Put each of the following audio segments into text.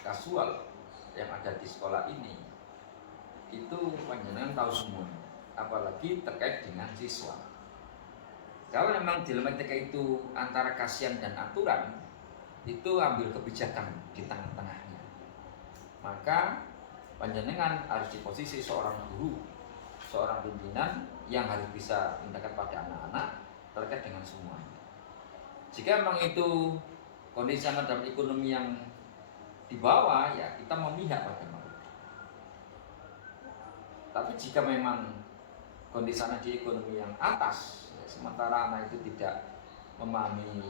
kasual yang ada di sekolah ini itu panjenengan tahu semua, apalagi terkait dengan siswa. Kalau memang dilematika itu antara kasihan dan aturan, itu ambil kebijakan di tengah-tengahnya. Maka panjenengan harus di posisi seorang guru, seorang pimpinan yang harus bisa mendekat pada anak-anak terkait dengan semuanya. Jika memang itu kondisi dalam ekonomi yang di bawah, ya kita memihak pada mereka. Tapi jika memang kondisi di ekonomi yang atas, ya, sementara anak itu tidak memahami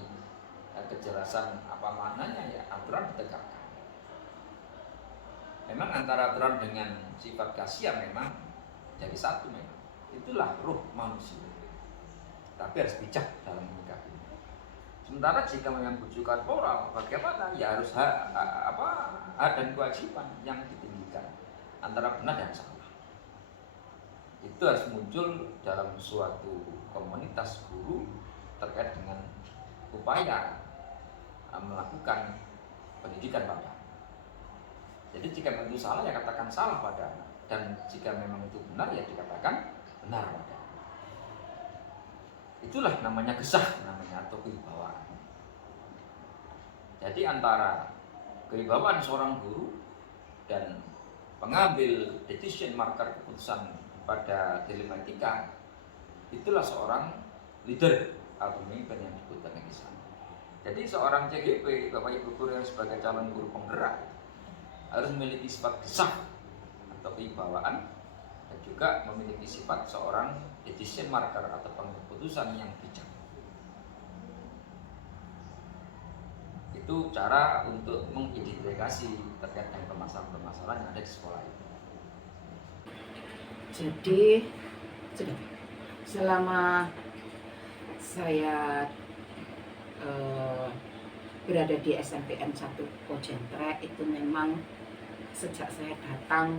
kejelasan apa maknanya, ya aturan ditegakkan. Memang antara aturan dengan sifat kasihan memang jadi satu memang. Itulah ruh manusia. Tapi harus bijak dalam menyikapi. Sementara jika memang bujukan moral, bagaimana? Ya harus hak dan kewajiban yang ditinggikan antara benar dan salah. Itu harus muncul dalam suatu komunitas guru terkait dengan upaya melakukan pendidikan pada anak. Jadi jika memang itu salah, ya katakan salah pada anak. Dan jika memang itu benar, ya dikatakan benar pada anak. Itulah namanya gesah, namanya atau kewibawaan. Jadi antara kewibawaan seorang guru dan pengambil decision maker keputusan pada dilematika, itulah seorang leader atau pemimpin yang dibutuhkan di sana. Jadi seorang CGP, Bapak Ibu guru yang sebagai calon guru penggerak harus memiliki sifat gesah atau kewibawaan dan juga memiliki sifat seorang decision maker atau keputusan yang bijak. Itu cara untuk mengidentifikasi terkait dengan permasalahan-permasalahan yang ada di sekolah itu. Jadi selama saya berada di SMPN 1 Pojentre, itu memang sejak saya datang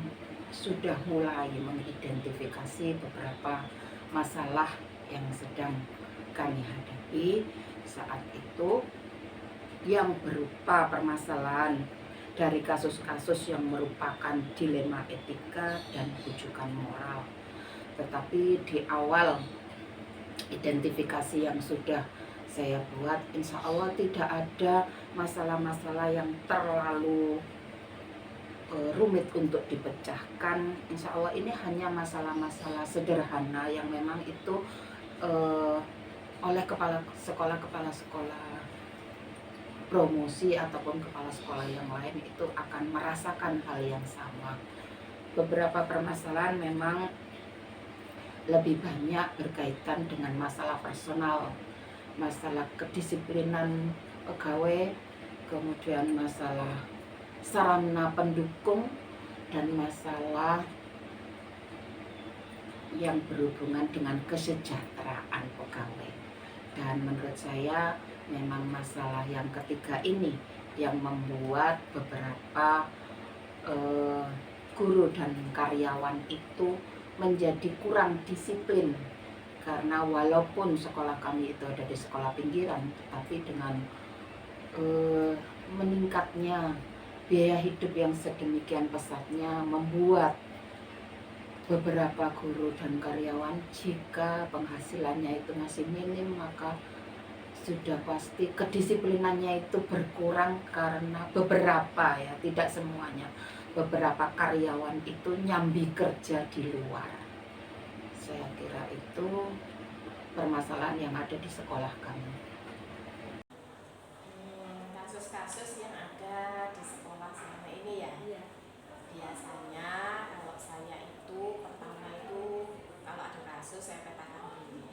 sudah mulai mengidentifikasi beberapa masalah yang sedang kami hadapi saat itu, yang berupa permasalahan dari kasus-kasus yang merupakan dilema etika dan bujukan moral. Tetapi di awal identifikasi yang sudah saya buat, insya Allah tidak ada masalah-masalah yang terlalu rumit untuk dipecahkan. Insya Allah ini hanya masalah-masalah sederhana yang memang itu oleh kepala sekolah promosi ataupun kepala sekolah yang lain itu akan merasakan hal yang sama. Beberapa permasalahan memang lebih banyak berkaitan dengan masalah personal, masalah kedisiplinan pegawai, kemudian masalah sarana pendukung, dan masalah yang berhubungan dengan kesejahteraan pegawai. Dan menurut saya memang masalah yang ketiga ini yang membuat beberapa guru dan karyawan itu menjadi kurang disiplin. Karena walaupun sekolah kami itu ada di sekolah pinggiran, tetapi dengan meningkatnya biaya hidup yang sedemikian pesatnya membuat beberapa guru dan karyawan, jika penghasilannya itu masih minim, maka sudah pasti kedisiplinannya itu berkurang karena beberapa, ya tidak semuanya, beberapa karyawan itu nyambi kerja di luar. Saya kira itu permasalahan yang ada di sekolah kami. Kasus-kasus yang ada di sekolah selama ini ya. Iya. Biasanya kalau saya itu pertama itu kalau ada kasus saya petakan dulu.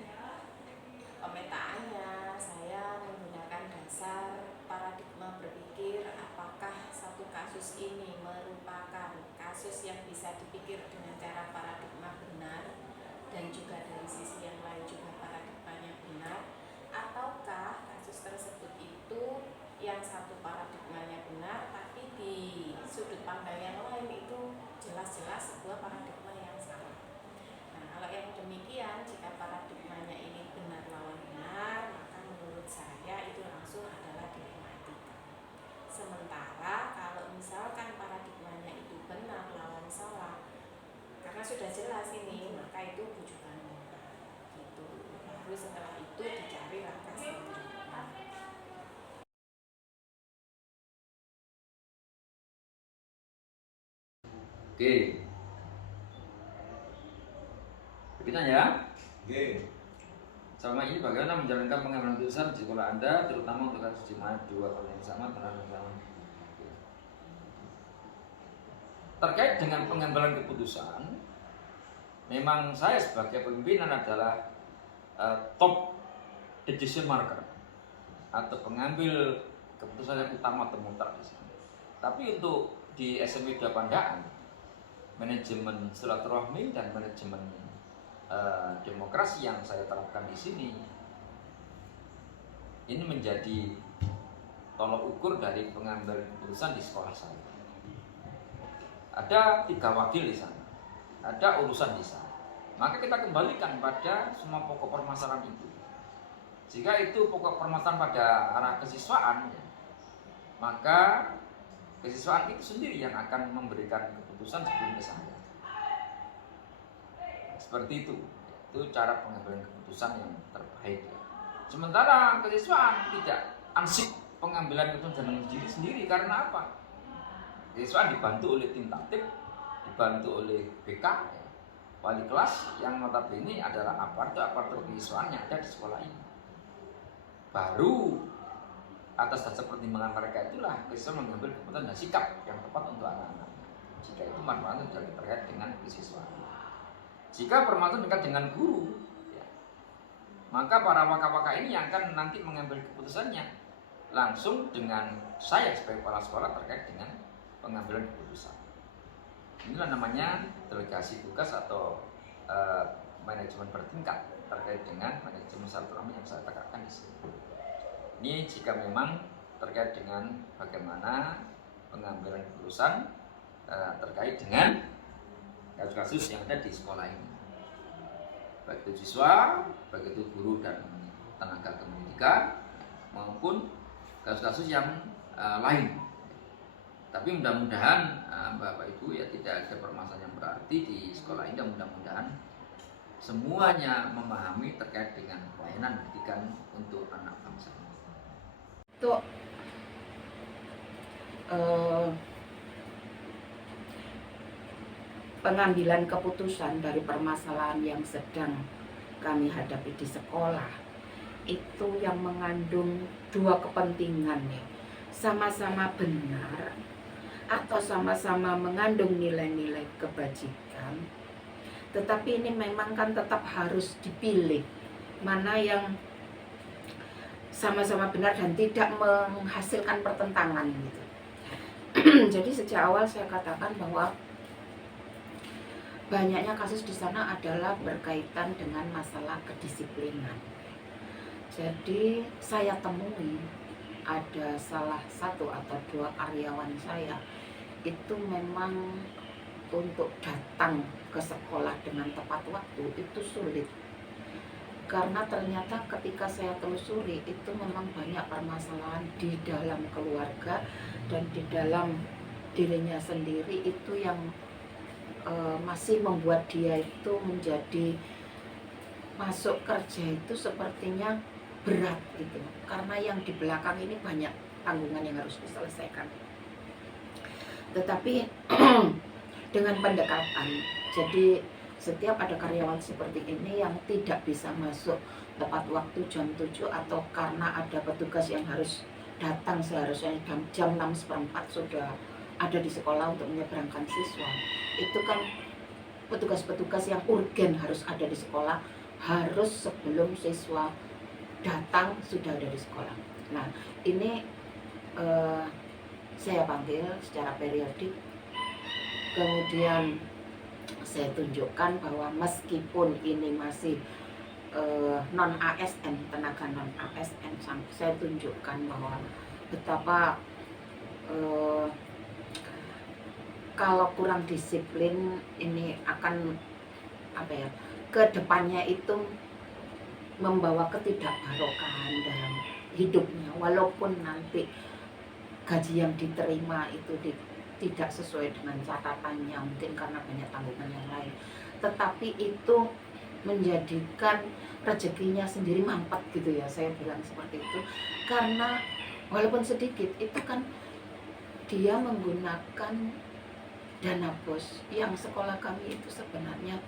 Pemetaannya saya menggunakan dasar paradigma berpikir, apakah satu kasus ini merupakan kasus yang bisa dipikir dengan cara paradigma benar dan juga dari sisi yang lain juga paradigmanya benar, ataukah kasus tersebut itu yang satu paradigmanya benar tapi di sudut pandang yang lain itu jelas-jelas sebuah paradigma yang salah. Nah, kalau yang demikian, jika paradigmanya ini benar lawan benar, maka menurut saya itu langsung adalah dilematika. Sementara kalau misalkan sudah jelas ini, maka itu bujukannya gitu. Baru setelah itu dicari langkah selanjutnya. Oke, begitu ya. Oke. Selama ini bagaimana menjalankan pengambilan keputusan di sekolah Anda, terutama untuk kasus di mana dua orang yang sama terhadap sama. Terkait dengan pengambilan keputusan, memang saya sebagai pimpinan adalah top decision maker atau pengambil keputusan yang utama termutar di sini. Tapi untuk di SMI 2 Pandaan, manajemen silaturahmi dan manajemen demokrasi yang saya terapkan di sini ini menjadi tolok ukur dari pengambilan keputusan di sekolah saya. Ada 3 wakil di sana, ada urusan di sana. Maka kita kembalikan pada semua pokok permasalahan itu. Jika itu pokok permasalahan pada arah kesiswaan, maka kesiswaan itu sendiri yang akan memberikan keputusan sebelum ke saya. Seperti itu cara pengambilan keputusan yang terbaik. Sementara kesiswaan tidak ansip pengambilan keputusan dengan sendiri karena apa? Kesiswaan dibantu oleh tim tatip, dibantu oleh BK, wali kelas yang notabene adalah aparatur kesiswaan yang ada di sekolah ini. Baru atas dasar pertimbangan mereka itulah kesiswaan mengambil keputusan dan sikap yang tepat untuk anak-anak. Jika itu manfaatnya sudah terkait dengan kesiswaan. Jika permasalahan dekat dengan guru, ya, maka para waka-waka ini yang akan nanti mengambil keputusannya langsung dengan saya sebagai kepala sekolah terkait dengan pengambilan keputusan. Inilah namanya delegasi tugas atau manajemen bertingkat terkait dengan manajemen silaturahmi yang saya tekankan di sini. Ini jika memang terkait dengan bagaimana pengambilan keputusan terkait dengan kasus-kasus yang ada di sekolah ini, baik itu siswa, baik itu guru dan tenaga pendidikan, maupun kasus-kasus yang lain. Tapi mudah-mudahan Bapak Ibu ya tidak ada permasalahan yang berarti di sekolah ini, dan mudah-mudahan semuanya memahami terkait dengan pelayanan pendidikan untuk anak bangsa. Untuk pengambilan keputusan dari permasalahan yang sedang kami hadapi di sekolah, itu yang mengandung 2 kepentingan ya, sama-sama benar atau sama-sama mengandung nilai-nilai kebajikan. Tetapi ini memang kan tetap harus dipilih mana yang sama-sama benar dan tidak menghasilkan pertentangan gitu. Jadi sejak awal saya katakan bahwa banyaknya kasus di sana adalah berkaitan dengan masalah kedisiplinan. Jadi saya temui ada salah satu atau 2 karyawan saya itu memang untuk datang ke sekolah dengan tepat waktu itu sulit. Karena ternyata ketika saya telusuri itu memang banyak permasalahan di dalam keluarga dan di dalam dirinya sendiri itu yang masih membuat dia itu menjadi masuk kerja itu sepertinya berat gitu. Karena yang di belakang ini banyak tanggungan yang harus diselesaikan. Tetapi dengan pendekatan, jadi setiap ada karyawan seperti ini yang tidak bisa masuk tepat waktu jam 7 atau karena ada petugas yang harus datang seharusnya jam 6:15 sudah ada di sekolah untuk menyeberangkan siswa. Itu kan petugas-petugas yang urgen harus ada di sekolah, harus sebelum siswa datang sudah ada di sekolah. Nah, ini saya panggil secara periodik, kemudian saya tunjukkan bahwa meskipun ini masih non ASN, tenaga non ASN, saya tunjukkan bahwa betapa kalau kurang disiplin ini akan kedepannya itu membawa ketidakbarokahan dalam hidupnya, walaupun nanti gaji yang diterima itu tidak sesuai dengan catatannya, mungkin karena banyak tanggungan yang lain, tetapi itu menjadikan rezekinya sendiri mampet gitu ya, saya bilang seperti itu. Karena walaupun sedikit itu kan dia menggunakan dana bos yang sekolah kami itu sebenarnya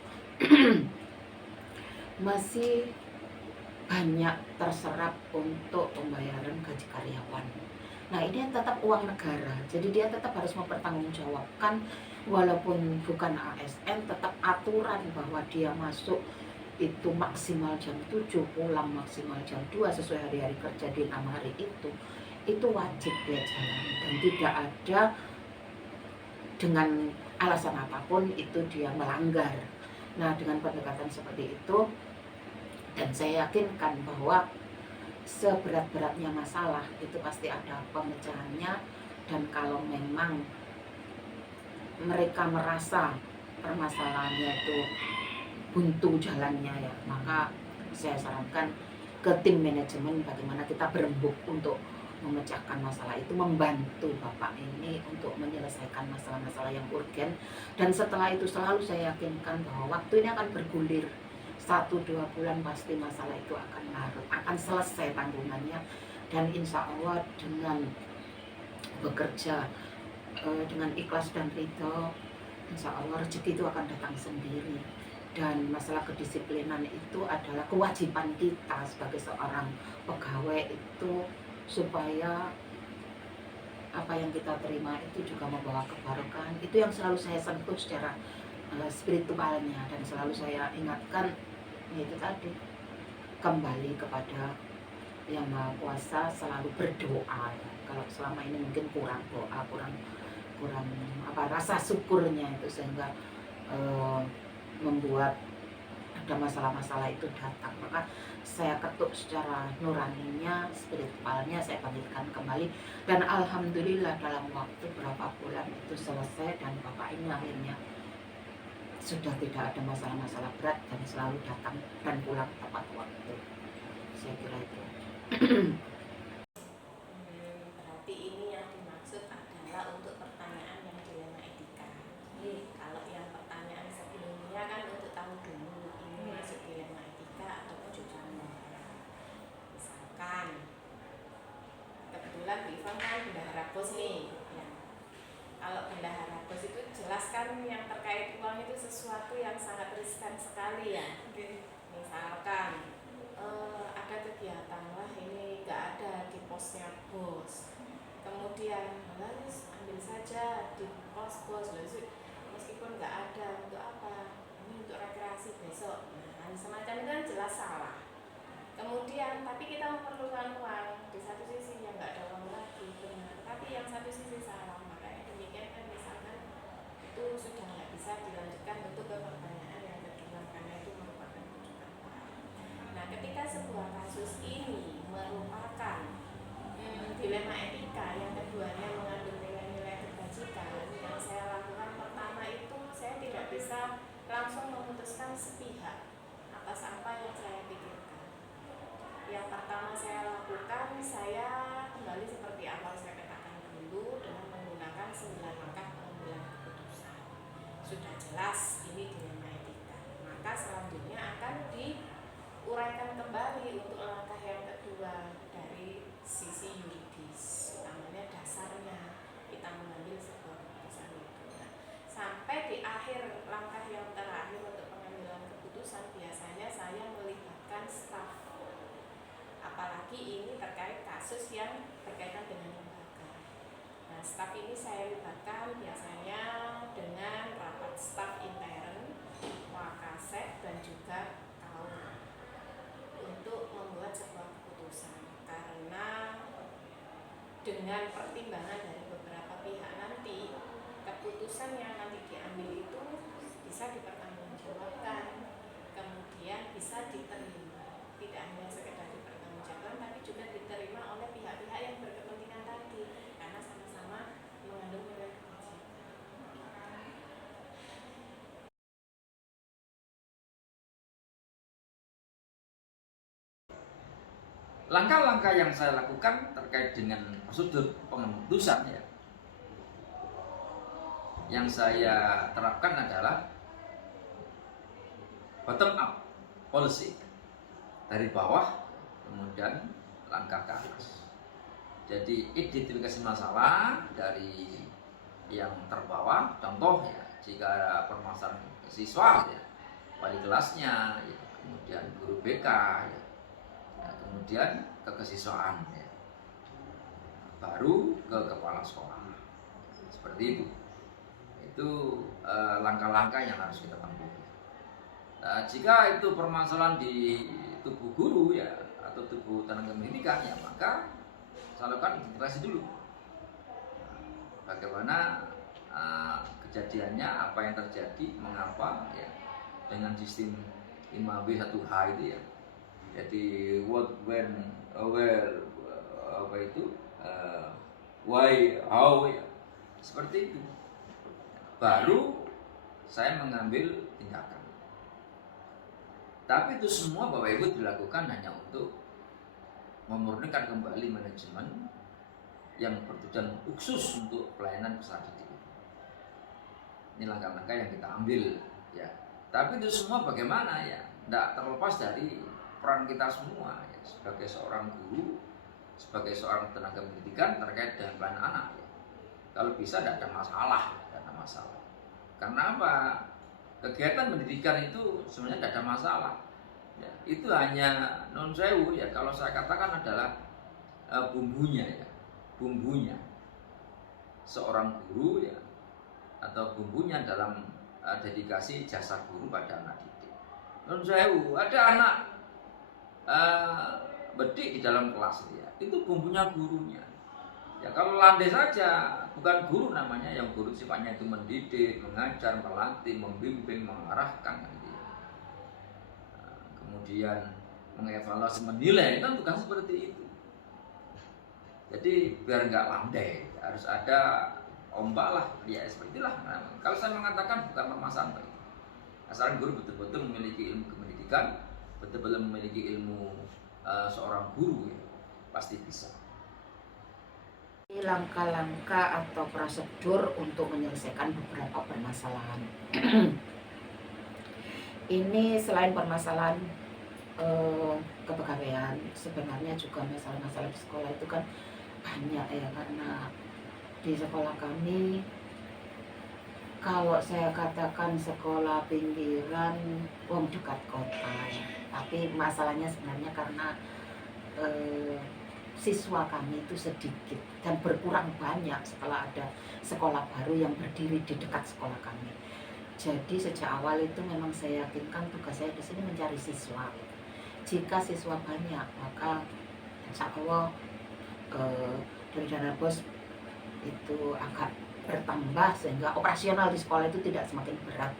masih banyak terserap untuk pembayaran gaji karyawan. Nah ini tetap uang negara, jadi dia tetap harus mempertanggungjawabkan walaupun bukan ASN, tetap aturan bahwa dia masuk itu maksimal jam 7, pulang maksimal jam 2 sesuai hari-hari kerja di 6 hari itu wajib dia jalani, dan tidak ada dengan alasan apapun itu dia melanggar. Nah dengan pendekatan seperti itu, dan saya yakinkan bahwa seberat-beratnya masalah itu pasti ada pemecahannya, dan kalau memang mereka merasa permasalahannya itu buntu jalannya ya, maka saya sarankan ke tim manajemen bagaimana kita berembuk untuk memecahkan masalah itu, membantu Bapak ini untuk menyelesaikan masalah-masalah yang urgen. Dan setelah itu selalu saya yakinkan bahwa waktu ini akan bergulir 1-2 bulan, pasti masalah itu akan larut, akan selesai tanggungannya. Dan insya Allah dengan bekerja dengan ikhlas dan ridho, insya Allah rezeki itu akan datang sendiri. Dan masalah kedisiplinan itu adalah kewajiban kita sebagai seorang pegawai itu, supaya apa yang kita terima itu juga membawa kebarokahan. Itu yang selalu saya sentuh secara spiritualnya, dan selalu saya ingatkan, itu tadi, kembali kepada Yang Maha Kuasa, selalu berdoa. Kalau selama ini mungkin kurang doa, kurang rasa syukurnya itu, sehingga membuat ada masalah-masalah itu datang. Maka saya ketuk secara nuraninya, spiritualnya, saya bangkitkan kembali, dan alhamdulillah dalam waktu berapa bulan itu selesai, dan Bapak ini akhirnya sudah tidak ada masalah-masalah berat dan selalu datang dan pulang tepat waktu. Saya kira itu. Berarti ini yang dimaksud adalah untuk pertanyaan yang dilema etika. Kalau yang pertanyaan sebelumnya kan untuk tahu dulu ini masuk dilema etika atau pencucian moral. Misalkan kebetulan Bu Ivan kan bendahara bos nih ya. Kalau bendahara bos itu jelas kan yang terkait uang itu sesuatu yang sangat riskan sekali ya. Misalkan ada kegiatan, wah ini nggak ada di posnya bos, kemudian harus ambil saja di pos bos, meskipun nggak ada, untuk apa, ini untuk rekreasi besok. Nah semacam itu kan jelas salah. Kemudian tapi kita memerlukan uang, di satu sisi yang nggak ada uang lagi, benar, tapi yang satu sisi salah. Makanya demikian kan, misalkan itu sudah nggak bisa dilanjutkan untuk ke pertanyaan yang kedua, karena itu merupakan pencucian uang. Nah ketika sebuah kasus ini merupakan dilema etika, yang keduanya mengandung nilai-nilai kebajikan, yang saya lakukan pertama itu saya tidak bisa langsung memutuskan sepihak atas apa yang saya pikirkan. Yang pertama saya lakukan, saya kembali seperti awal saya katakan dulu, dengan menggunakan 9 langkah pengambilan keputusan. Sudah jelas ini dilema etika, maka selanjutnya akan diuraikan kembali untuk langkah yang kedua dari sisi yuridis, utamanya dasarnya kita mengambil sebuah keputusan itu. Nah, sampai di akhir langkah yang terakhir untuk pengambilan keputusan, biasanya saya melibatkan staf, apalagi ini terkait kasus yang berkaitan dengan lembaga. Nah, staf ini saya libatkan biasanya dengan rapat staf intern, wakasek, dan juga kaum untuk membuat sebuah keputusan. Karena dengan pertimbangan dari beberapa pihak, nanti keputusan yang nanti diambil itu bisa dipertanggungjawabkan, kemudian bisa diterima, tidak hanya sekedar dipertanggungjawabkan, tapi juga diterima oleh pihak-pihak yang berkepentingan tadi, karena sama-sama mengandung nilai kebajikan. Langkah-langkah yang saya lakukan terkait dengan prosedur pengambilan keputusan ya, yang saya terapkan adalah bottom up policy, dari bawah kemudian langkah ke atas. Jadi identifikasi masalah dari yang terbawah, contoh ya, jika ada permasalahan siswa ya, wali kelasnya ya, kemudian guru BK ya, kemudian ke kesiswaan ya, baru ke kepala sekolah, seperti itu langkah-langkah yang harus kita tempuh. Nah, jika itu permasalahan di tubuh guru ya, atau tubuh tenaga pendidikan ya, maka saya lakukan identifikasi dulu. Bagaimana kejadiannya, apa yang terjadi, mengapa ya, dengan sistem 5W1H itu ya. Jadi what, when, where, apa itu, why, how ya, seperti itu. Baru saya mengambil tindakan. Tapi itu semua Bapak Ibu dilakukan hanya untuk memurnikan kembali manajemen yang bertujuan khusus untuk pelayanan peserta didik. Ini langkah-langkah yang kita ambil ya. Tapi itu semua bagaimana ya? Tidak terlepas dari peran kita semua ya, sebagai seorang guru, sebagai seorang tenaga pendidikan terkait dengan pelayanan anak ya. Kalau bisa tidak ada masalah, tidak ada masalah. Karena apa? Kegiatan pendidikan itu sebenarnya tidak ada masalah. Ya, itu hanya non sewu ya, kalau saya katakan adalah bumbunya ya, bumbunya seorang guru ya, atau bumbunya dalam dedikasi jasa guru pada anak didik. Non sewu, ada anak bedik di dalam kelas ya, itu bumbunya gurunya. Ya kalau landai saja, bukan guru namanya, yang guru sifatnya itu mendidik, mengajar, melatih, membimbing, mengarahkan gitu ya. Kemudian mengevaluasi, menilai, kan bukan seperti itu. Jadi biar nggak landai, harus ada ombak lah, ya seperti itulah. Nah, kalau saya mengatakan bukan permasalahan, asalkan guru betul-betul memiliki ilmu kependidikan, betul-betul memiliki ilmu seorang guru ya, pasti bisa. Langkah-langkah atau prosedur untuk menyelesaikan beberapa permasalahan. Ini selain permasalahan kepegawaian, sebenarnya juga masalah-masalah di sekolah itu kan banyak ya, karena di sekolah kami, kalau saya katakan sekolah pinggiran, dekat kota ya. Tapi masalahnya sebenarnya karena siswa kami itu sedikit dan berkurang banyak setelah ada sekolah baru yang berdiri di dekat sekolah kami. Jadi sejak awal itu memang saya yakinkan tugas saya di sini mencari siswa. Jika siswa banyak, maka insya Allah dari dana bos itu agak bertambah sehingga operasional di sekolah itu tidak semakin berat.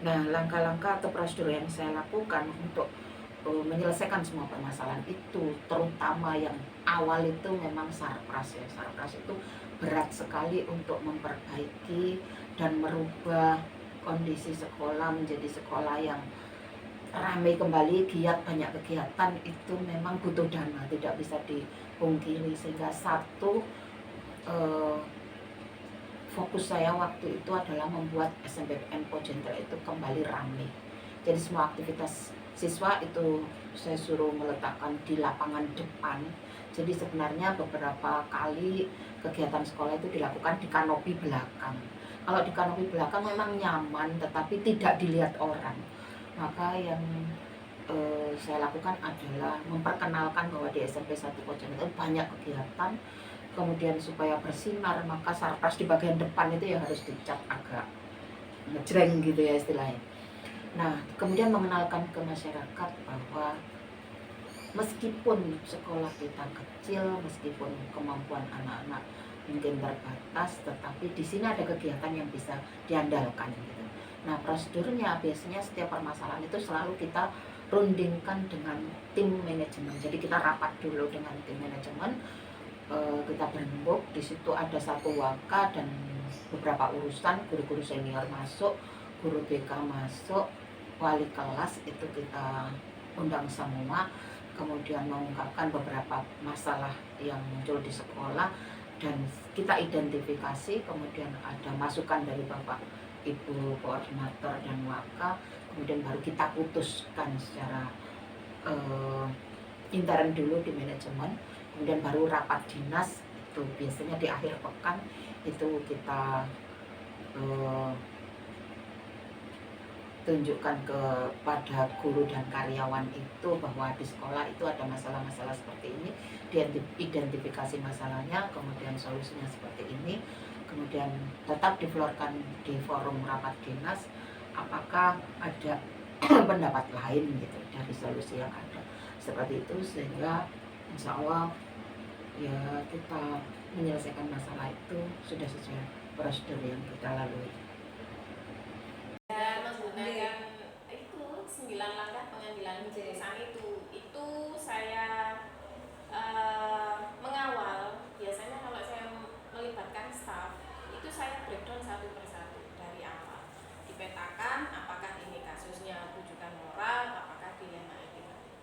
Nah, langkah-langkah atau prosedur yang saya lakukan untuk menyelesaikan semua permasalahan itu, terutama yang awal itu memang sarpras ya. Sarpras itu berat sekali untuk memperbaiki dan merubah kondisi sekolah menjadi sekolah yang ramai kembali, giat, banyak kegiatan. Itu memang butuh dana, tidak bisa dipungkiri. Sehingga satu fokus saya waktu itu adalah membuat SMPPN Pojentel itu kembali ramai. Jadi semua aktivitas siswa itu saya suruh meletakkan di lapangan depan. Jadi sebenarnya beberapa kali kegiatan sekolah itu dilakukan di kanopi belakang. Kalau di kanopi belakang memang nyaman, tetapi tidak dilihat orang. Maka yang saya lakukan adalah memperkenalkan bahwa di SMP 1 Pojentel itu banyak kegiatan. Kemudian supaya bersinar, maka sarpras di bagian depan itu ya harus dicat agak ngejreng gitu ya istilahnya. Nah, kemudian mengenalkan ke masyarakat bahwa meskipun sekolah kita kecil, meskipun kemampuan anak-anak mungkin terbatas, tetapi di sini ada kegiatan yang bisa diandalkan gitu. Nah, prosedurnya biasanya setiap permasalahan itu selalu kita rundingkan dengan tim manajemen. Jadi kita rapat dulu dengan tim manajemen, kita berembuk, di situ ada satu waka dan beberapa urusan, guru-guru senior masuk, guru BK masuk, wali kelas itu kita undang semua, kemudian mengungkapkan beberapa masalah yang muncul di sekolah dan kita identifikasi, kemudian ada masukan dari Bapak Ibu koordinator dan waka, kemudian baru kita putuskan secara intern dulu di manajemen, kemudian baru rapat dinas itu biasanya di akhir pekan itu kita tunjukkan kepada guru dan karyawan itu bahwa di sekolah itu ada masalah-masalah seperti ini, diidentifikasi masalahnya, kemudian solusinya seperti ini, kemudian tetap diflorkan di forum rapat dinas apakah ada pendapat lain gitu dari solusi yang ada seperti itu, sehingga insya Allah ya kita menyelesaikan masalah itu sudah sesuai prosedur yang kita lalui. Menggunakan itu 9 langkah pengambilan keputusan itu saya mengawal. Biasanya kalau saya melibatkan staf itu saya breakdown satu persatu dari awal, dipetakan apakah ini kasusnya bujukan moral, apakah dilema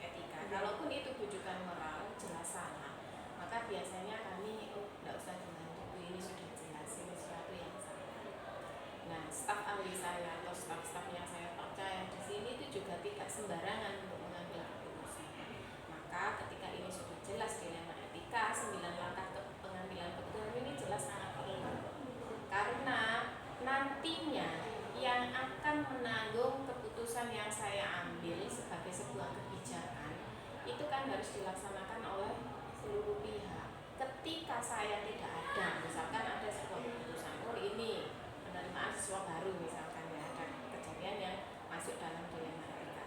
etika. Kalaupun itu bujukan moral jelas salah, maka biasanya kami tidak usah dilanjut, ini sudah jelas ini sesuatu yang salah. Nah, staf ahli saya atau staf-staf yang saya percaya di sini itu juga tidak sembarangan untuk mengambil keputusan. Maka ketika ini sudah jelas dilema etika, 9 langkah pengambilan keputusan ini jelas sangat perlu. Karena nantinya yang akan menanggung keputusan yang saya ambil sebagai sebuah kebijakan itu kan harus dilaksanakan oleh seluruh pihak. Ketika saya tidak ada, misalkan ada sebuah keputusan, ini penerimaan siswa baru misalkan ya, ada kejadian yang masuk dalam dilema etika,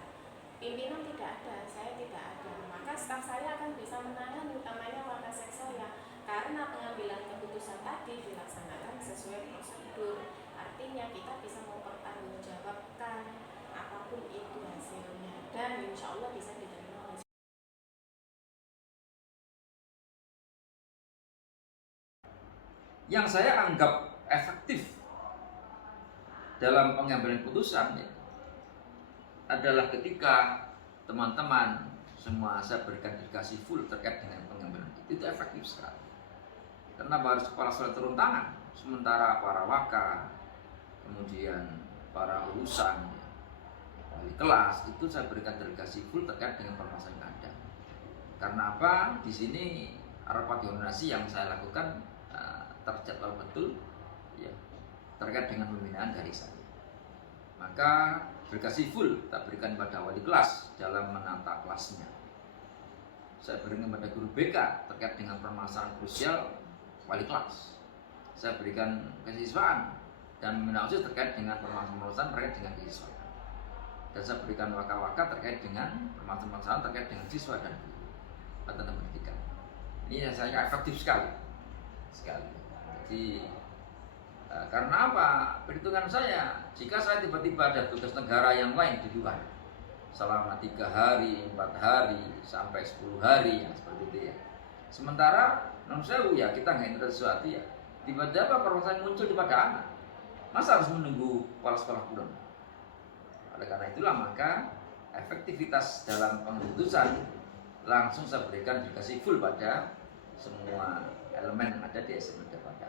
pimpinan tidak ada, saya tidak ada, maka staf saya akan bisa menangani, utamanya waka seksual, karena pengambilan keputusan tadi dilaksanakan sesuai prosedur. Artinya kita bisa mempertanggungjawabkan apapun itu hasilnya, dan insya Allah bisa diterima oleh. Yang saya anggap efektif dalam pengambilan keputusan ya, adalah ketika teman-teman semua saya berikan dedikasi full terkait dengan pengambilan itu efektif sekali. Karena harus kepala sekolah turun tangan, sementara para waka, kemudian para lulusan, wali kelas itu saya berikan delegasi full terkait dengan permasalahan yang ada. Karena apa? Di sini rapat koordinasi yang saya lakukan terjadwal betul ya, terkait dengan pembinaan dari saya. Maka delegasi full tak berikan pada wali kelas dalam menata kelasnya. Saya berikan pada guru BK terkait dengan permasalahan krusial wali kelas. Saya berikan kesiswaan dan menausis terkait dengan permasalahan terkait dengan kesiswaan. Dan saya berikan waka-waka terkait dengan permasalahan terkait dengan siswa dan guru atau pendidikan. Ini yang saya efektif sekali. Jadi karena apa? Perhitungan saya, jika saya tiba-tiba ada tugas negara yang lain di luar selama 3 hari, 4 hari, sampai 10 hari, ya, seperti itu ya. Sementara non sewu ya kita nggak interest sesuatu ya, tiba-tiba permasalahan muncul di pada anak, masa harus menunggu kepala sekolah belum? Oleh karena itulah maka efektivitas dalam pengutusan langsung saya berikan dikasih full pada semua elemen yang ada di SMK pada.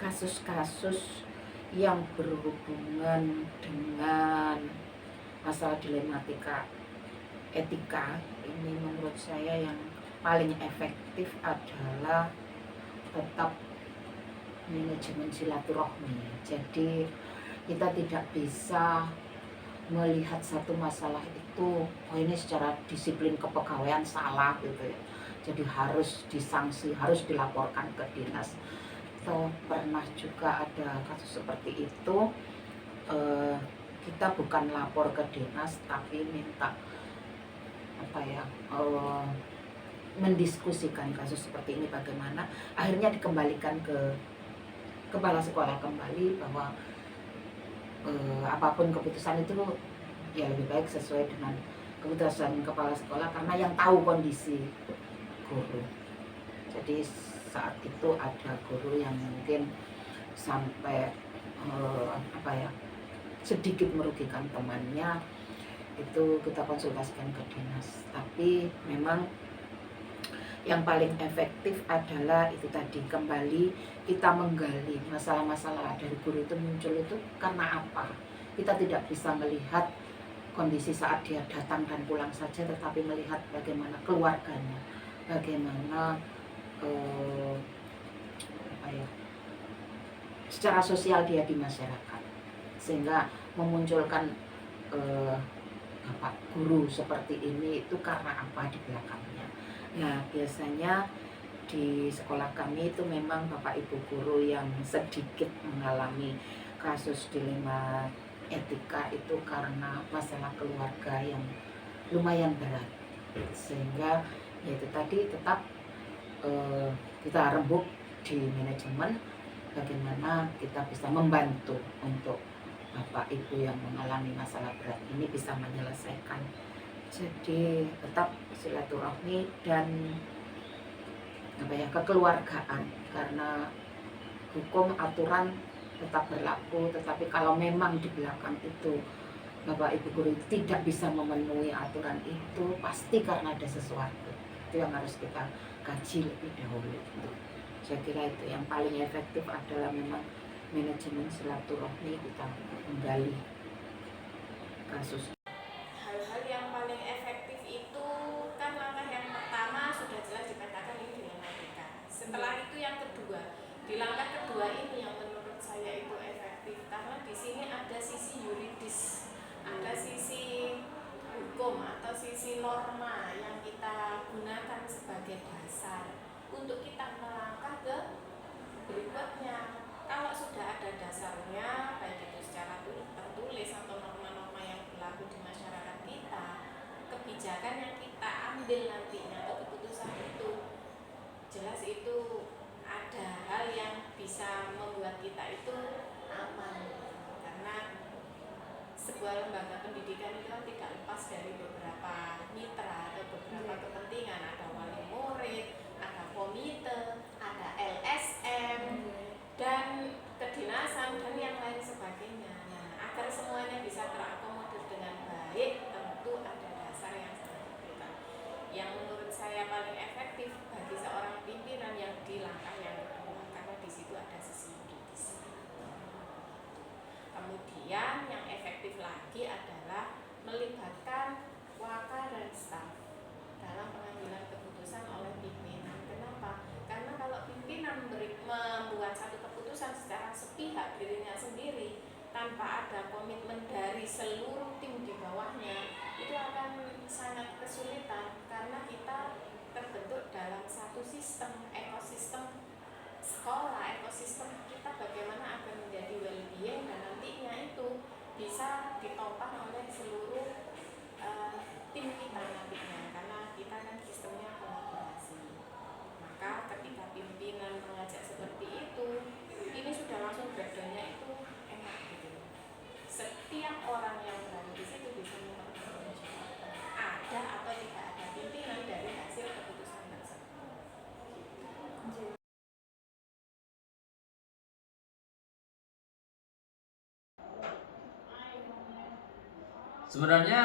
Kasus-kasus yang berhubungan dengan masalah dilematika etika ini menurut saya yang paling efektif adalah tetap manajemen silaturahmi. Jadi kita tidak bisa melihat satu masalah itu ini secara disiplin kepegawaian salah gitu ya, jadi harus disanksi, harus dilaporkan ke dinas. Atau pernah juga ada kasus seperti itu, kita bukan lapor ke dinas tapi minta mendiskusikan kasus seperti ini bagaimana, akhirnya dikembalikan ke kepala sekolah kembali bahwa apapun keputusan itu ya lebih baik sesuai dengan keputusan kepala sekolah karena yang tahu kondisi guru. Jadi saat itu ada guru yang mungkin sampai sedikit merugikan temannya, itu kita konsultasikan ke dinas. Tapi memang Yang paling efektif adalah itu tadi, kembali kita menggali masalah-masalah dari guru itu muncul itu karena apa. Kita tidak bisa melihat kondisi saat dia datang dan pulang saja, tetapi melihat bagaimana keluarganya, bagaimana secara sosial dia di masyarakat, sehingga memunculkan bapak guru seperti ini itu karena apa di belakangnya. Nah, biasanya di sekolah kami itu memang bapak ibu guru yang sedikit mengalami kasus dilema etika itu karena masalah keluarga yang lumayan berat, sehingga yaitu tadi tetap kita rembuk di manajemen bagaimana kita bisa membantu untuk bapak ibu yang mengalami masalah berat ini bisa menyelesaikan. Jadi tetap silaturahmi dan kekeluargaan, karena hukum aturan tetap berlaku, tetapi kalau memang di belakang itu bapak ibu guru tidak bisa memenuhi aturan itu, pasti karena ada sesuatu. Itu yang harus kita kaji lebih dahulu. Saya kira itu yang paling efektif adalah memang manajemen silaturahmi, kita menggali kasus. Hal-hal yang paling efektif itu kan langkah yang pertama sudah jelas dipetakan ini dilematika. Setelah itu yang kedua, di langkah kedua ini yang menurut saya itu efektif karena di sini ada sisi yuridis, ada sisi hukum atau sisi norma yang kita gunakan sebagai dasar untuk kita melangkah ke berikutnya. Kalau sudah ada dasarnya, baik itu secara tertulis atau norma-norma yang berlaku di masyarakat kita, kebijakan yang kita ambil nantinya atau keputusan itu jelas itu ada hal yang bisa membuat kita itu aman, karena sebuah lembaga pendidikan itu kan tidak lepas dari beberapa mitra atau beberapa kepentingan, ada wali murid, ada komite, ada LSM, dan kedinasan dan yang lain sebagainya. Nah, agar semuanya bisa terakomodir dengan baik, tentu ada dasar yang seperti itu. Yang menurut saya paling efektif bagi seorang pimpinan yang di langkah yang kedua, karena di situ ada sisi yuridis. Kemudian yang efektif lagi adalah melibatkan waka dan staf dalam pengambilan keputusan oleh pimpinan. Kenapa? Karena kalau pimpinan membuat satu keputusan secara sepihak dirinya sendiri tanpa ada komitmen dari seluruh tim di bawahnya, itu akan sangat kesulitan karena kita terbentuk dalam satu sistem, ekosistem sekolah, ekosistem kita bagaimana akan menjadi well-being dan nantinya itu bisa ditopang oleh seluruh tim kita nantinya, karena kita kan sistemnya kolaborasi. Maka ketika pimpinan mengajak seperti itu, ini sudah langsung breakdownnya itu enak gitu. Setiap orang yang berada di situ bisa mempertanggungjawabkan ada atau tidak ada pimpinan dari hasil keputusan tersebut. Sebenarnya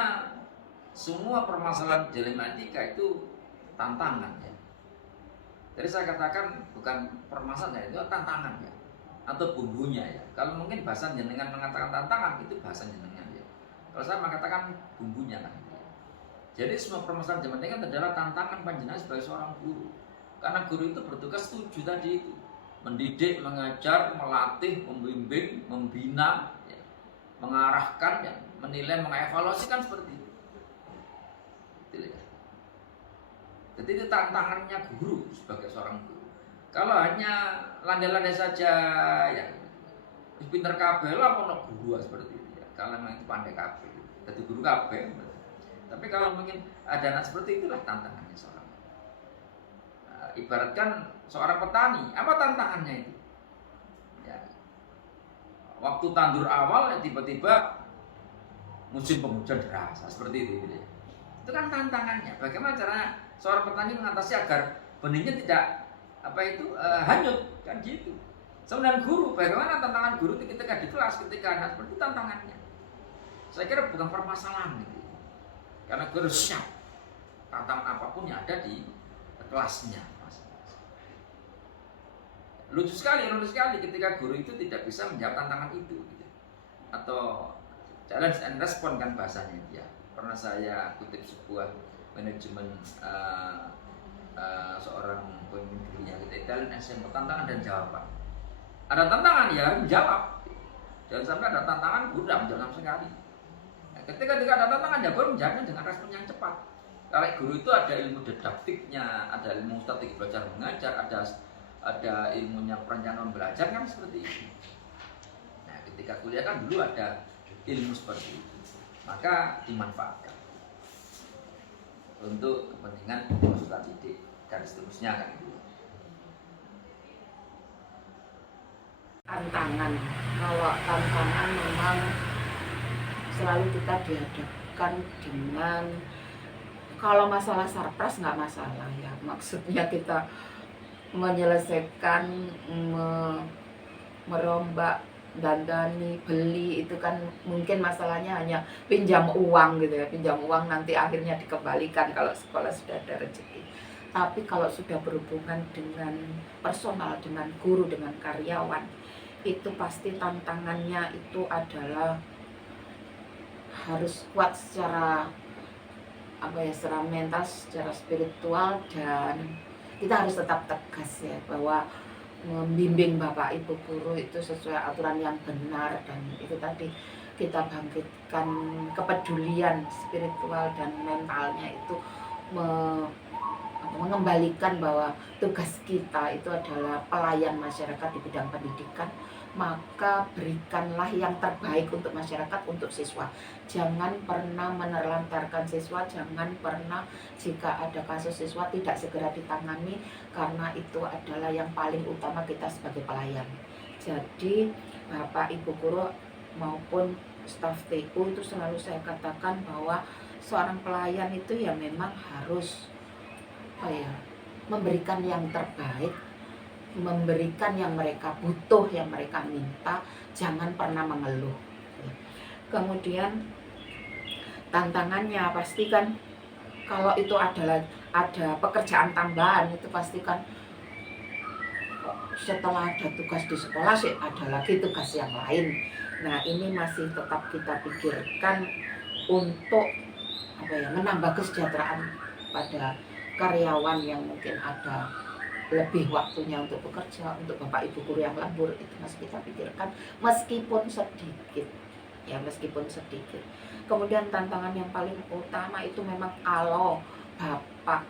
semua permasalahan dilema etika itu tantangan ya. Jadi saya katakan bukan permasalahan, itu tantangan ya, atau bumbunya ya. Kalau mungkin bahasa jenengan mengatakan tantangan, itu bahasa jenengan ya. Kalau saya mengatakan bumbunya kan. Ya. Jadi semua permasalahan dilema etika adalah tantangan panjenengan sebagai seorang guru. Karena guru itu bertugas 7 tadi itu, mendidik, mengajar, melatih, membimbing, membina, ya, mengarahkan, ya, menilai, mengevaluasi, kan seperti itu. Jadi itu tantangannya guru sebagai seorang guru. Kalau hanya landai-landai saja, ya pinter kabeh lah ono guru seperti itu ya. Kalau memang pandai kabeh, jadi guru kabeh. Tapi kalau mungkin ada anak seperti itulah tantangannya seorang. Nah, ibaratkan seorang petani, apa tantangannya itu? Ya, waktu tandur awal ya tiba-tiba musim penghujan deras, seperti itu ya. Itu kan tantangannya. Bagaimana caranya seorang petani mengatasi agar benihnya tidak hanyut, kan gitu. Sebenarnya guru, bagaimana tantangan guru ketika di kelas, ketika anak seperti tantangannya. Saya kira bukan permasalahan gitu. Karena guru siap tantangan apapun yang ada di kelasnya masing-masing. Lucu sekali ketika guru itu tidak bisa menjawab tantangan itu gitu. Atau challenge and respon kan bahasanya dia. Pernah saya kutip sebuah manajemen seorang pemimpin dunia gitu, talent and tantangan dan jawaban. Ada tantangan ya menjawab, jangan sampai ada tantangan gudang jangan sekali. Nah, ketika ada tantangan ya guru menjawabnya dengan respon yang cepat. Kalau guru itu ada ilmu didaktiknya, ada ilmu strategi belajar mengajar, ada ilmunya perencanaan belajar kan seperti itu. Nah, ketika kuliah kan dulu ada ilmu seperti itu, maka dimanfaatkan untuk kepentingan peserta didik dan seterusnya kan itu. Tantangan, kalau tantangan memang selalu kita dihadapkan dengan, kalau masalah surprise nggak masalah ya, maksudnya kita menyelesaikan merombak, dandani, beli itu kan mungkin masalahnya hanya pinjam uang gitu ya, pinjam uang nanti akhirnya dikembalikan kalau sekolah sudah ada rezeki. Tapi kalau sudah berhubungan dengan personal, dengan guru, dengan karyawan, itu pasti tantangannya itu adalah harus kuat secara secara mental, secara spiritual, dan kita harus tetap tegas ya bahwa membimbing Bapak Ibu guru itu sesuai aturan yang benar, dan itu tadi kita bangkitkan kepedulian spiritual dan mentalnya itu mengembalikan bahwa tugas kita itu adalah pelayan masyarakat di bidang pendidikan, maka berikanlah yang terbaik untuk masyarakat, untuk siswa. Jangan pernah menelantarkan siswa, jangan pernah jika ada kasus siswa tidak segera ditangani, karena itu adalah yang paling utama kita sebagai pelayan. Jadi Bapak Ibu guru maupun staf TU itu selalu saya katakan bahwa seorang pelayan itu ya memang harus memberikan yang terbaik, memberikan yang mereka butuh, yang mereka minta, jangan pernah mengeluh. Kemudian tantangannya pastikan kalau itu ada pekerjaan tambahan, itu pastikan setelah ada tugas di sekolah sih ada lagi tugas yang lain. Nah, ini masih tetap kita pikirkan untuk menambah kesejahteraan pada karyawan yang mungkin ada lebih waktunya untuk bekerja, untuk Bapak Ibu guru yang lembur, itu masih kita pikirkan meskipun sedikit ya, meskipun sedikit. Kemudian tantangan yang paling utama itu memang kalau Bapak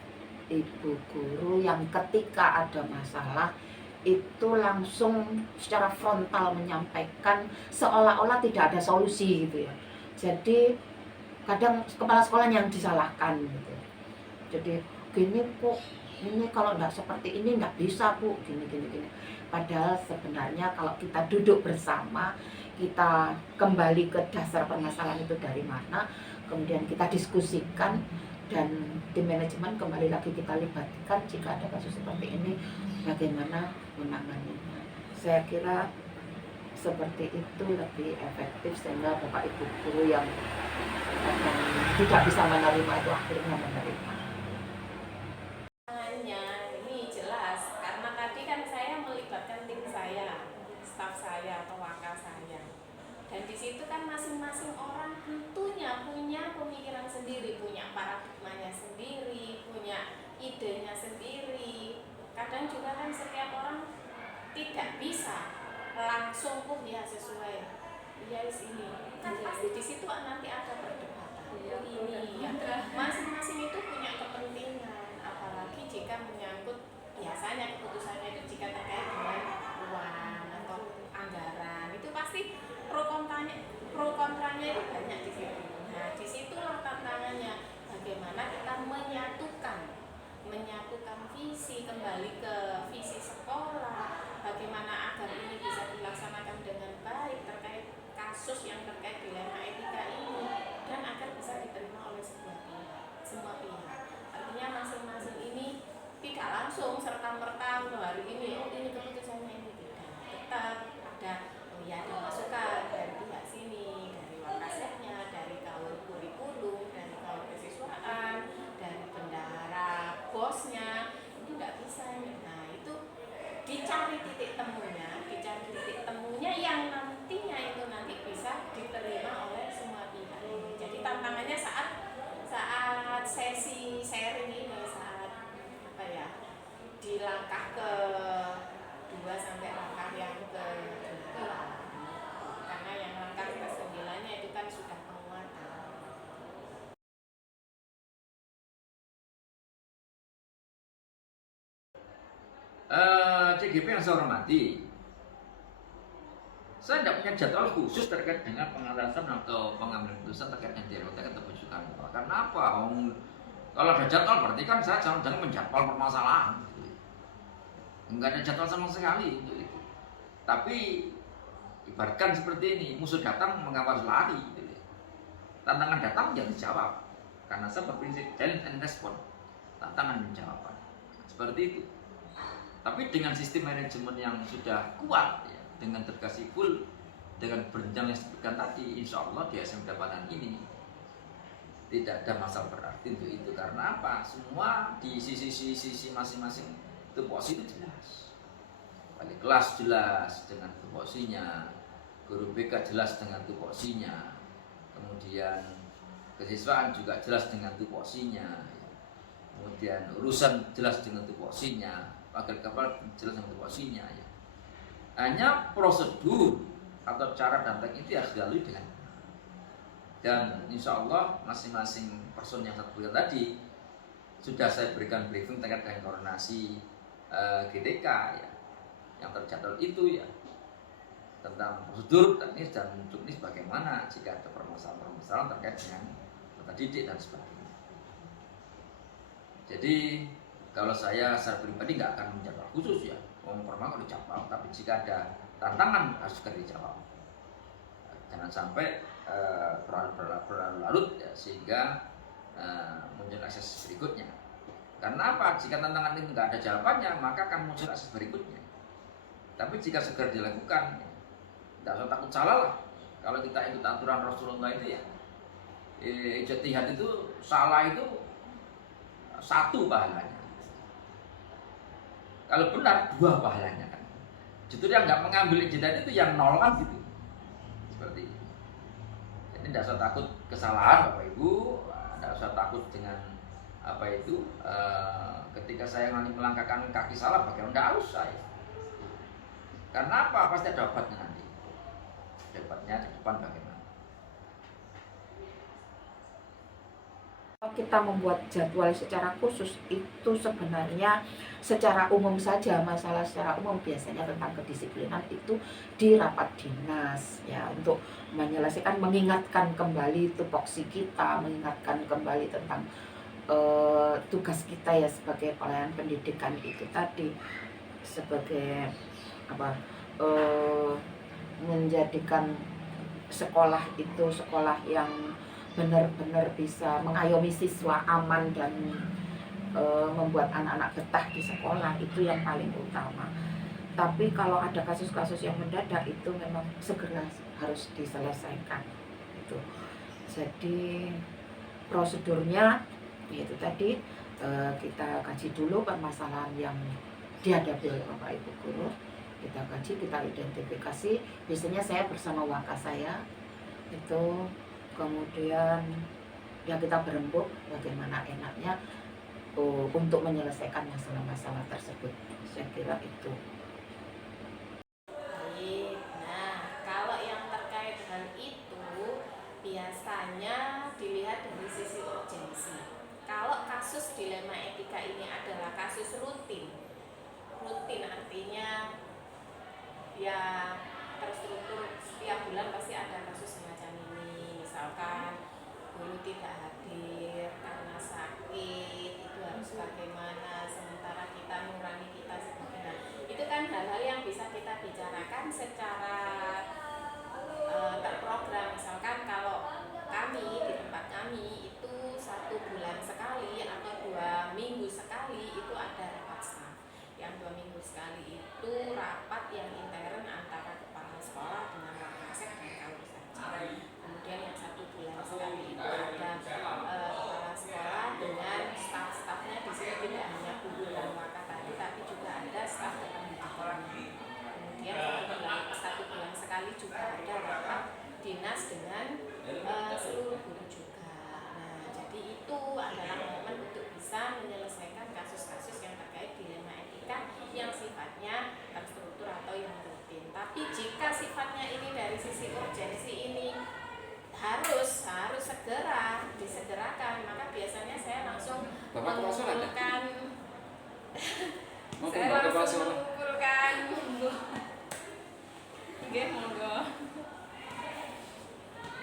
Ibu guru yang ketika ada masalah itu langsung secara frontal menyampaikan seolah-olah tidak ada solusi gitu ya. Jadi kadang kepala sekolah yang disalahkan gitu. Jadi gini kok, ini kalau nggak seperti ini nggak bisa Bu, gini. Padahal sebenarnya kalau kita duduk bersama, kita kembali ke dasar permasalahan itu dari mana, kemudian kita diskusikan, dan di manajemen kembali lagi kita libatkan jika ada kasus seperti ini, bagaimana menanganinya. Saya kira seperti itu lebih efektif, sehingga Bapak Ibu guru yang tidak bisa menerima itu akhirnya menerima. Ini jelas, karena tadi kan saya melibatkan tim saya, staf saya atau wakil saya, dan di situ kan masing-masing orang tentunya punya pemikiran sendiri, punya paradigmanya sendiri, punya idenya sendiri. Kadang juga kan setiap orang tidak bisa langsung ya sesuai ya ini, kan pasti di situ nanti ada perdebatan. Ini ya, masing-masing itu punya kepentingan, apalagi jika menyangkut biasanya keputusannya itu jika terkait dengan uang atau anggaran, itu pasti pro kontranya itu banyak di situ. Nah, disitulah tantangannya, bagaimana kita menyatukan visi, kembali ke visi sekolah, bagaimana agar ini bisa dilaksanakan dengan baik terkait kasus yang terkait dilema etika ini, dan agar bisa diterima oleh semua pihak. Artinya masing-masing ini tidak langsung serta-merta hari ini dicari titik temunya yang nantinya itu nanti bisa diterima oleh semua pihak. Jadi tantangannya saat sesi sharing ini, saat apa ya, di langkah ke 2 sampai langkah yang ke 3, karena yang langkah ke 9-nya itu kan sudah penguatan. CGP yang saya hormati, saya tidak punya jadwal khusus terkait dengan pengalasan atau pengambilan keputusan terkait dengan dialog atau bujukan. Karena apa? Kalau ada jadwal berarti kan saya jangan menjadwal permasalahan. Enggak ada jadwal sama sekali untuk itu. Tapi ibaratkan seperti ini, musuh datang mengapa harus lari? Tantangan datang jangan dijawab. Karena saya berprinsip challenge and respond. Tantangan dan jawaban. Seperti itu. Tapi dengan sistem manajemen yang sudah kuat, ya, dengan terkasih full, dengan berjenjang yang disebutkan tadi, insya Allah di SMK Padang ini tidak ada masalah berarti untuk itu. Karena apa? Semua di sisi masing-masing tupoksi itu jelas. Wali kelas jelas dengan tupoksinya, guru BK jelas dengan tupoksinya, kemudian kesiswaan juga jelas dengan tupoksinya, kemudian urusan jelas dengan tupoksinya, wakil kepala jelas dengan tupoksinya, ya. Hanya prosedur atau cara dan teknik itu harus dilalui dengan, dan insya Allah masing-masing person yang satu tadi sudah saya berikan briefing terkait dengan koordinasi GTK, ya, yang terjadwal itu, ya, tentang prosedur teknis dan teknis bagaimana jika ada permasalahan terkait dengan peserta didik dan sebagainya. Jadi kalau saya secara pribadi nggak akan menjawab khusus, ya, formal kalau dijawab, tapi jika ada tantangan harus segera dijawab. Jangan sampai berlarut-larut, ya, sehingga muncul akses berikutnya. Karena apa? Jika tantangan itu nggak ada jawabannya, maka akan muncul akses berikutnya. Tapi jika segera dilakukan, tidak usah takut salah lah. Kalau kita ikut aturan Rasulullah itu, ya, ijtihad itu salah itu 1 pahalanya. Kalau benar 2 pahalanya kan. Justru yang nggak mengambil ijtihad itu yang 0 kan gitu. Seperti itu. Jadi tidak usah takut kesalahan Bapak Ibu, tidak usah takut dengan apa itu ketika saya nanti melangkahkan kaki salah bagaimana, tidak usah, ya. Karena apa? Pasti ada obatnya nanti. Obatnya di depan bagaimana. Kalau kita membuat jadwal secara khusus itu sebenarnya secara umum saja, masalah secara umum biasanya tentang kedisiplinan itu di rapat dinas, ya, untuk menyelesaikan, mengingatkan kembali tupoksi kita, mengingatkan kembali tentang tugas kita, ya, sebagai pelayan pendidikan itu tadi, sebagai apa, menjadikan sekolah itu sekolah yang benar-benar bisa mengayomi siswa, aman, dan membuat anak-anak betah di sekolah, itu yang paling utama. Tapi kalau ada kasus-kasus yang mendadak itu memang segera harus diselesaikan itu. Jadi prosedurnya itu tadi, kita kaji dulu permasalahan yang dihadapi oleh Bapak Ibu guru, kita kaji, kita identifikasi. Biasanya saya bersama waka saya itu, kemudian ya kita berembuk bagaimana enaknya untuk menyelesaikan masalah-masalah tersebut. Saya kira itu. Baik, nah kalau yang terkait hal itu biasanya dilihat dari sisi urgensi. Kalau kasus dilema etika ini adalah kasus rutin artinya ya terstruktur, setiap bulan pasti ada kasus semacam ini. Misalkan guru tidak hadir karena sakit, itu harus bagaimana, sementara kita nurani kita sebagainya. Itu kan hal-hal yang bisa kita bicarakan secara terprogram. Misalkan kalau kami di tempat kami itu 1 bulan sekali atau 2 minggu sekali itu ada rapat staff. Yang 2 minggu sekali itu rapat yang intern antara kepala sekolah dengan Kapolsek dan Kapolsek. Kemudian yang 1 bulan sekali itu ada kepala sekolah dengan staf-stafnya. Di sini tidak hanya guru dan waka tadi, tapi juga ada staf dan pendidik Saya langsung mengumpulkan monggo. Nggih, monggo.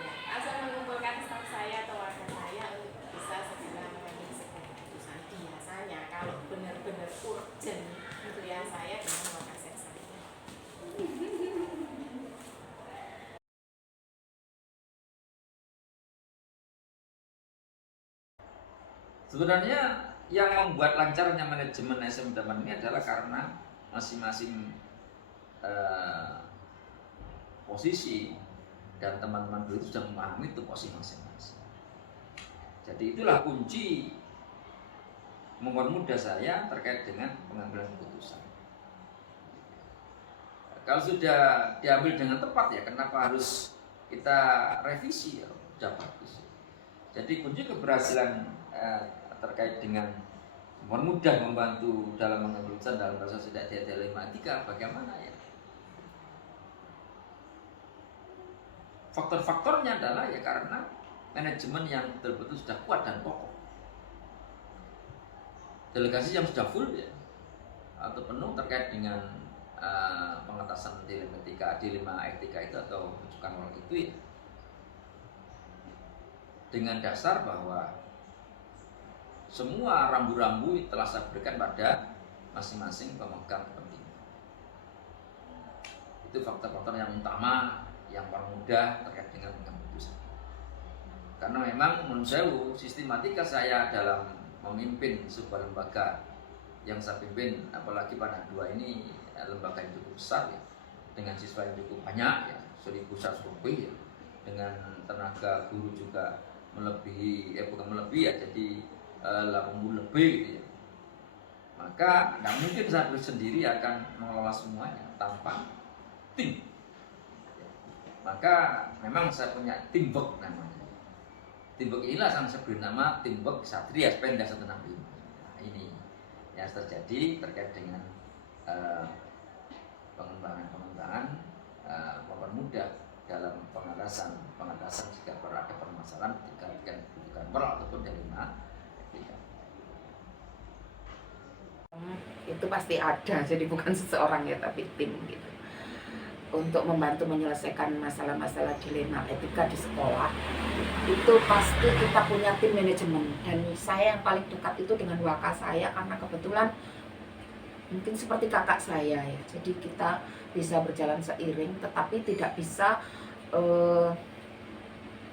Ya, langsung mengumpulkan staf saya atau warga saya untuk bisa segera menyelesaikan keputusan. Biasanya kalau benar-benar urgent itu ya saya dengan wakasek saya. Sebenarnya yang membuat lancarnya manajemen SM Daman ini adalah karena masing-masing posisi dan teman-teman itu sudah memahami tupoksi masing-masing. Jadi itulah kunci mempermudah saya terkait dengan pengambilan keputusan. Kalau sudah diambil dengan tepat ya kenapa harus kita revisi ya sudah bagus. Jadi kunci keberhasilan terkait dengan mempermudah membantu dalam mengambil keputusan dalam proses tidak telematika bagaimana ya? Faktor-faktornya adalah ya karena manajemen yang betul-betul sudah kuat dan kokoh. Delegasi yang sudah full ya atau penuh terkait dengan pengetasan dilema etika itu atau rujukan moral itu ya. Dengan dasar bahwa semua rambu-rambu telah saya berikan pada masing-masing pemegang kepentingan. Itu faktor-faktor yang utama yang paling mudah terkait dengan pengambilan keputusan. Karena memang menurut saya sistematika saya dalam memimpin sebuah lembaga yang saya pimpin, apalagi pada dua ini lembaga yang cukup besar ya, dengan siswa yang cukup banyak ya, 1.100 lebih ya, dengan tenaga guru juga melebihi, bukan melebihi ya, jadi 80 lebih gitu ya. Maka tidak mungkin saya sendiri akan mengelola semuanya tanpa tim. Maka memang saya punya teamwork namanya. Teamwork inilah yang saya beri nama teamwork Satria Penda 165. Nah, ini yang terjadi terkait dengan pengembangan mempermudah dalam pengatasan jika ada permasalahan terkait dengan kebutuhan moral ataupun dilema etika. Itu pasti ada, jadi bukan seseorang ya tapi tim gitu. Untuk membantu menyelesaikan masalah-masalah dilema etika di sekolah itu pasti kita punya tim manajemen, dan saya yang paling dekat itu dengan waka saya karena kebetulan mungkin seperti kakak saya ya, jadi kita bisa berjalan seiring tetapi tidak bisa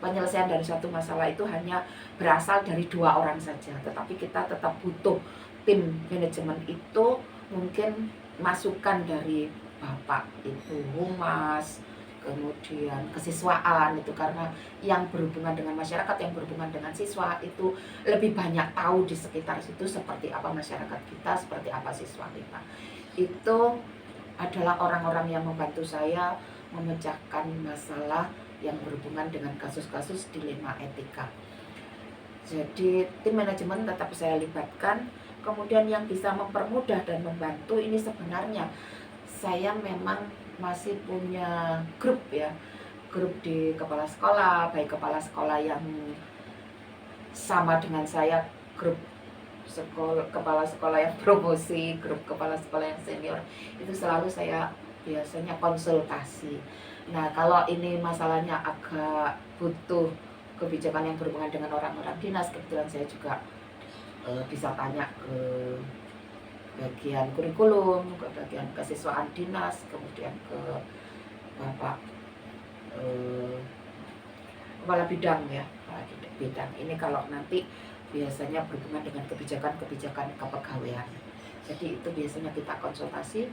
penyelesaian dari satu masalah itu hanya berasal dari dua orang saja, tetapi kita tetap butuh tim manajemen itu, mungkin masukan dari Bapak itu humas, kemudian kesiswaan itu, karena yang berhubungan dengan masyarakat, yang berhubungan dengan siswa itu lebih banyak tahu di sekitar situ seperti apa masyarakat kita, seperti apa siswa kita. Itu adalah orang-orang yang membantu saya memecahkan masalah yang berhubungan dengan kasus-kasus dilema etika. Jadi tim manajemen tetap saya libatkan. Kemudian yang bisa mempermudah dan membantu ini sebenarnya saya memang masih punya grup ya, grup di kepala sekolah, baik kepala sekolah yang sama dengan saya, grup kepala sekolah yang promosi, grup kepala sekolah yang senior, itu selalu saya biasanya konsultasi. Nah kalau ini masalahnya agak butuh kebijakan yang berhubungan dengan orang-orang dinas, kebetulan saya juga bisa tanya ke bagian kurikulum, ke bagian kesiswaan dinas, kemudian ke Bapak kepala bidang ya, kepala bidang ini kalau nanti biasanya berhubungan dengan kebijakan-kebijakan kepegawaian. Jadi itu biasanya kita konsultasi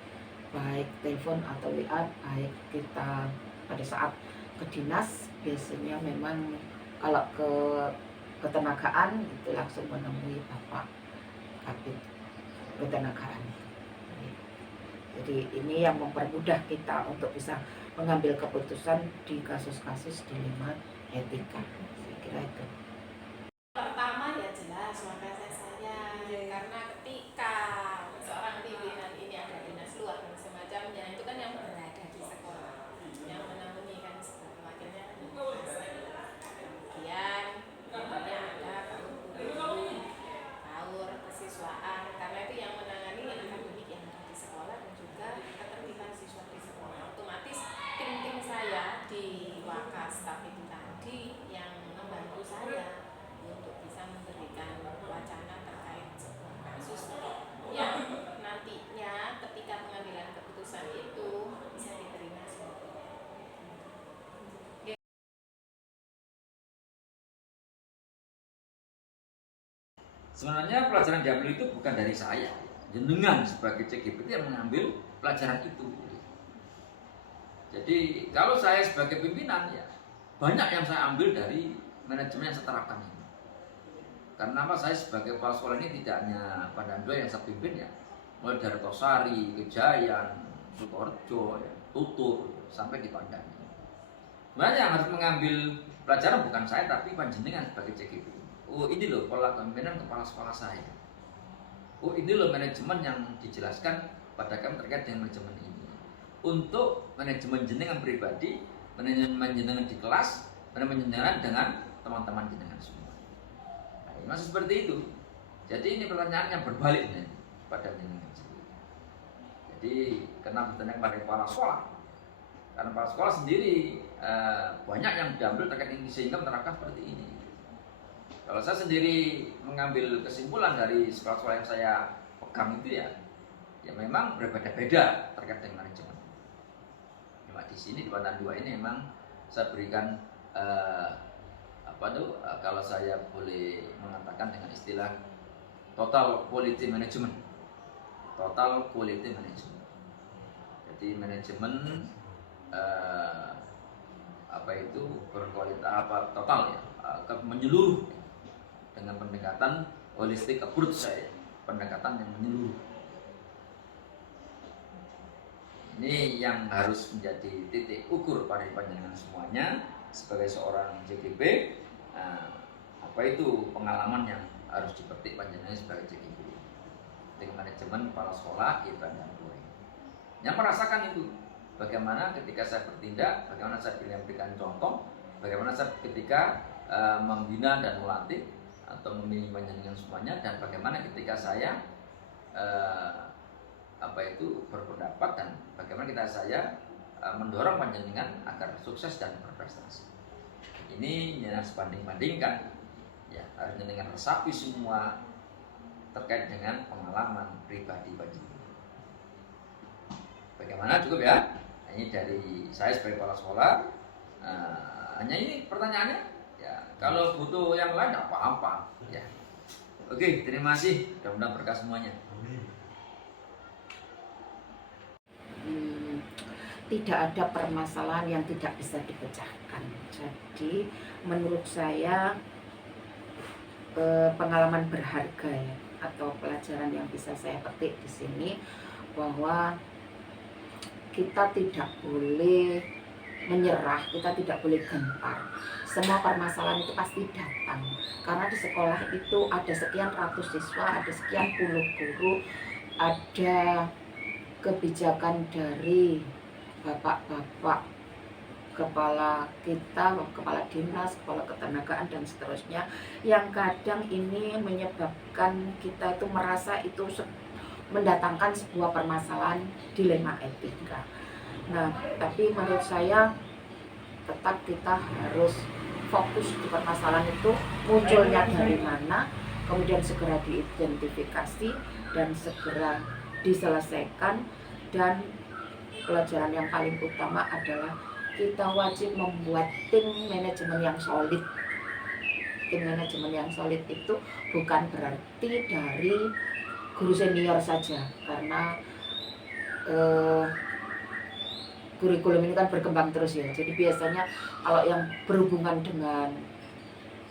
baik telepon atau WA, baik kita pada saat ke dinas biasanya memang kalau ke ketenagaan itu langsung menemui Bapak Kabid Ketenagaan. Jadi ini yang mempermudah kita untuk bisa mengambil keputusan di kasus-kasus dilema etika. Saya kira itu. Pertama ya jelas wakasek saya, karena ketika seorang pimpinan ini ada dinas luar dan semacamnya, itu kan yang berada di sekolah, yang menemui kan sebagai wakilnya kemudian ada baur kesiswaan, karena itu yang menangani akademik yang ada staf itu tadi yang membantu saya untuk bisa memberikan wacana terkait sebuah kasus yang nantinya ketika pengambilan keputusan itu bisa diterima semuanya. Sebenarnya pelajaran diambil itu bukan dari saya, jenengan sebagai CGP yang mengambil pelajaran itu. Jadi kalau saya sebagai pimpinan ya banyak yang saya ambil dari manajemen yang saya terapkan ini. Karena apa, saya sebagai kepala sekolah ini tidak hanya Pandandu yang saya pimpin ya, mulai dari Tosari, Kejayan, Sukorejo, ya, Tutur sampai di Pandan. Sebenarnya yang harus mengambil pelajaran bukan saya tapi panjenengan sebagai CGP. Oh ini loh pola kepemimpinan kepala sekolah saya. Oh ini loh manajemen yang dijelaskan pada kami terkait dengan manajemen ini. Untuk manajemen jenengan pribadi, manajemen jenengan di kelas, manajemen jenengan dengan teman-teman jenengan semua. Nah, masih seperti itu. Jadi ini pertanyaan yang berbalik nih pada jenengan sendiri. Jadi kenapa bertanya kepada kepala sekolah? Karena kepala sekolah sendiri banyak yang diambil terkait ini sehingga menerapkan seperti ini. Kalau saya sendiri mengambil kesimpulan dari sekolah-sekolah yang saya pegang itu ya memang berbeda-beda terkait dengan manajemen. Cuma di sini di Pandan 2 ini memang saya berikan kalau saya boleh mengatakan dengan istilah total quality management. Total quality management. Jadi manajemen berkualitas total ya, menyeluruh dengan pendekatan holistic approach saya, pendekatan yang menyeluruh. Ini yang harus menjadi titik ukur pada panjenengan semuanya sebagai seorang JGP. Apa itu pengalaman yang harus dipetik panjenengan sebagai JGP dengan manajemen kepala sekolah di Pandan 2. Yang merasakan itu bagaimana ketika saya bertindak, bagaimana saya memberikan contoh, bagaimana saya ketika membina dan melatih atau memilih panjenengan semuanya, dan bagaimana ketika saya berpendapat dan bagaimana saya mendorong panjenengan agar sukses dan berprestasi. Ini yang sebanding-bandingkan ya, harus dengan resapi semua terkait dengan pengalaman pribadi panjenengan. Bagaimana, cukup ya? Ini dari saya sebagai kepala sekolah. Hanya ini pertanyaannya. Ya, kalau butuh yang lain tidak apa-apa. Ya. Oke, terima kasih. Mudah-mudahan berkah semuanya. Tidak ada permasalahan yang tidak bisa dipecahkan. Jadi menurut saya pengalaman berharga ya, atau pelajaran yang bisa saya petik di sini bahwa kita tidak boleh menyerah, kita tidak boleh gentar. Semua permasalahan itu pasti datang. Karena di sekolah itu ada sekian ratus siswa, ada sekian puluh guru, ada kebijakan dari bapak-bapak kepala kita, kepala dinas, kepala ketenagaan dan seterusnya, yang kadang ini menyebabkan kita itu merasa itu mendatangkan sebuah permasalahan dilema etika. Nah, tapi menurut saya tetap kita harus fokus di permasalahan itu munculnya dari mana, kemudian segera diidentifikasi dan segera diselesaikan. Dan pelajaran yang paling utama adalah kita wajib membuat tim manajemen yang solid. Tim manajemen yang solid itu bukan berarti dari guru senior saja, karena kurikulum ini kan berkembang terus ya. Jadi biasanya kalau yang berhubungan dengan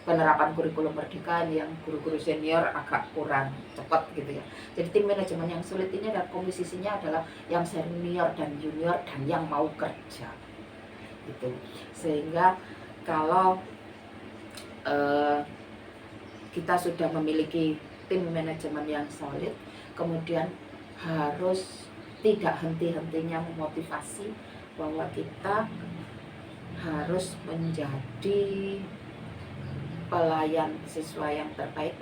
penerapan kurikulum merdeka, yang guru-guru senior agak kurang cepat gitu ya. Jadi tim manajemen yang sulit ini dan komposisinya adalah yang senior dan junior dan yang mau kerja gitu. Sehingga kalau kita sudah memiliki tim manajemen yang solid, kemudian harus tidak henti-hentinya memotivasi bahwa kita harus menjadi pelayan siswa yang terbaik,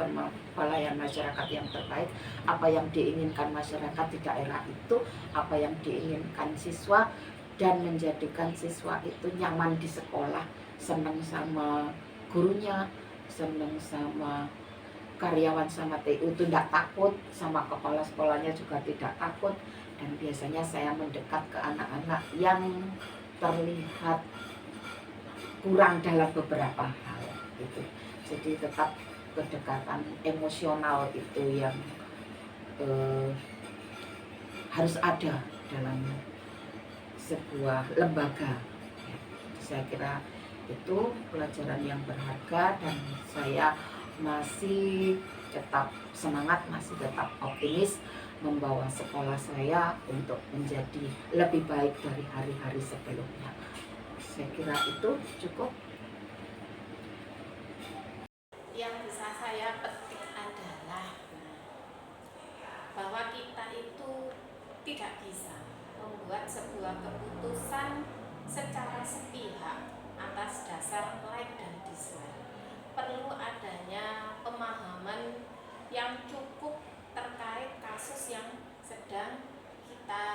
pelayan masyarakat yang terbaik. Apa yang diinginkan masyarakat di daerah itu, apa yang diinginkan siswa, dan menjadikan siswa itu nyaman di sekolah seneng sama gurunya, seneng sama karyawan, sama TU itu tidak takut, sama kepala sekolahnya juga tidak takut. Dan biasanya saya mendekat ke anak-anak yang terlihat kurang dalam beberapa hal gitu. Jadi tetap kedekatan emosional itu yang harus ada dalam sebuah lembaga. Saya kira itu pelajaran yang berharga, dan saya masih tetap semangat, masih tetap optimis membawa sekolah saya untuk menjadi lebih baik dari hari-hari sebelumnya. Saya kira itu cukup. Yang bisa saya petik adalah bahwa kita itu tidak bisa membuat sebuah keputusan secara sepihak atas dasar like dan dislike. Perlu adanya pemahaman yang cukup terkait kasus yang sedang kita